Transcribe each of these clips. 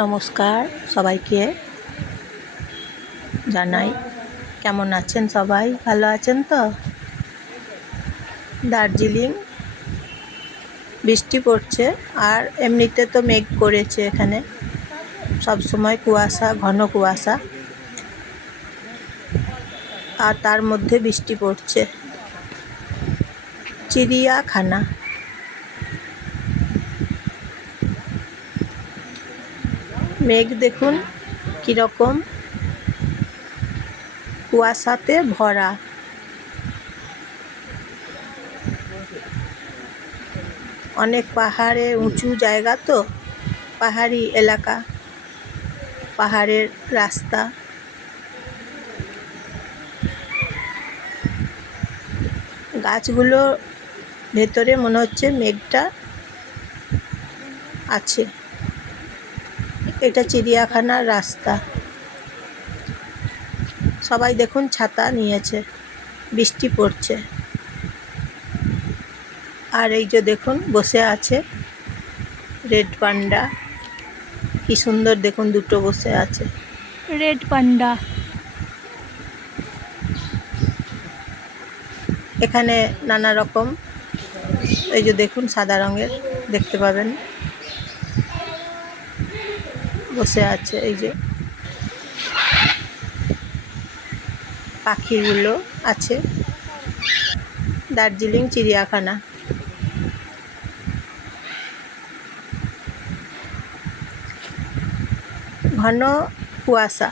নমস্কার সবাইকে জানাই, কেমন আছেন সবাই? ভালো আছেন তো? দার্জিলিং বৃষ্টি পড়ছে, আর এমনিতে তো মেঘ করেছে। এখানে সব সময় কুয়াশা, ঘন কুয়াশা, আর তার মধ্যে বৃষ্টি পড়ছে। চিড়িয়াখানা, মেঘ দেখুন কীরকম কুয়াশাতে ভরা। অনেক পাহাড়ে, উঁচু জায়গা তো, পাহাড়ি এলাকা, পাহাড়ের রাস্তা। গাছগুলো ভেতরে মনে হচ্ছে মেঘটা আছে। এটা চিড়িয়াখানার রাস্তা। সবাই দেখুন ছাতা নিয়েছে, বৃষ্টি পড়ছে। আর এই যে দেখুন বসে আছে রেড পান্ডা, কি সুন্দর দেখুন, দুটো বসে আছে রেড পান্ডা। এখানে নানা রকম, এই যে দেখুন সাদা রঙের দেখতে পাবেন, বসে আছে। এই যে পাখিগুলো আছে। দার্জিলিং চিড়িয়াখানা। ঘন কুয়াশা,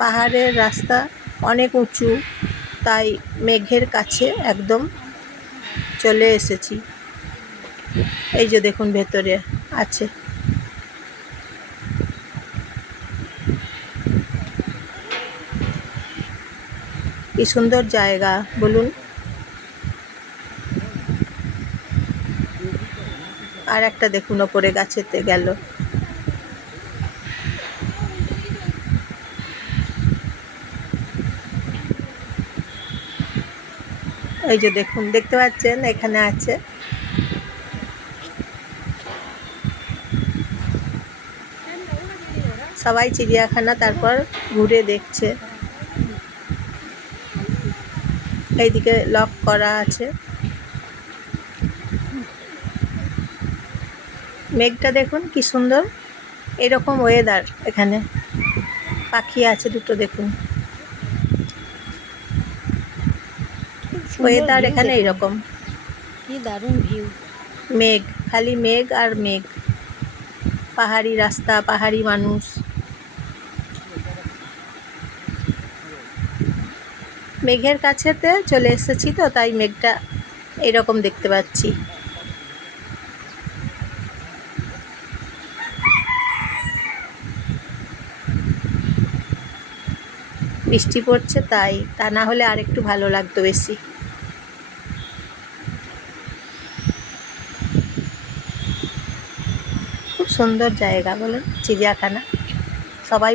পাহাড়ের রাস্তা অনেক উঁচু, তাই মেঘের কাছে একদম চলে এসেছি। এই যে দেখুন ভেতরে আছে। কি সুন্দর জায়গা বলুন। আর একটা দেখুন ওপরে গাছেতে গেল। এই যে দেখুন, দেখতে পাচ্ছেন এখানে আছে। সবাই চিড়িয়াখানা তারপর ঘুরে দেখছে। এইদিকে লক করা আছে। মেঘটা দেখুন কি সুন্দর, এরকম ওয়েদার। এখানে পাখি আছে দুটো, দেখুন ওয়েদার এখানে এইরকম। কি দারুণ ভিউ। মেঘ, খালি মেঘ আর মেঘ, পাহাড়ি রাস্তা, পাহাড়ি মানুষ। মেঘের কাছেতে চলে এসেছি তো, তাই মেঘটা এরকম দেখতে পাচ্ছি। বৃষ্টি পড়ছে তাই, তা না হলে আর একটু ভালো লাগতো বেশি। খুব সুন্দর জায়গা বলুন, চিড়িয়াখানা। সবাই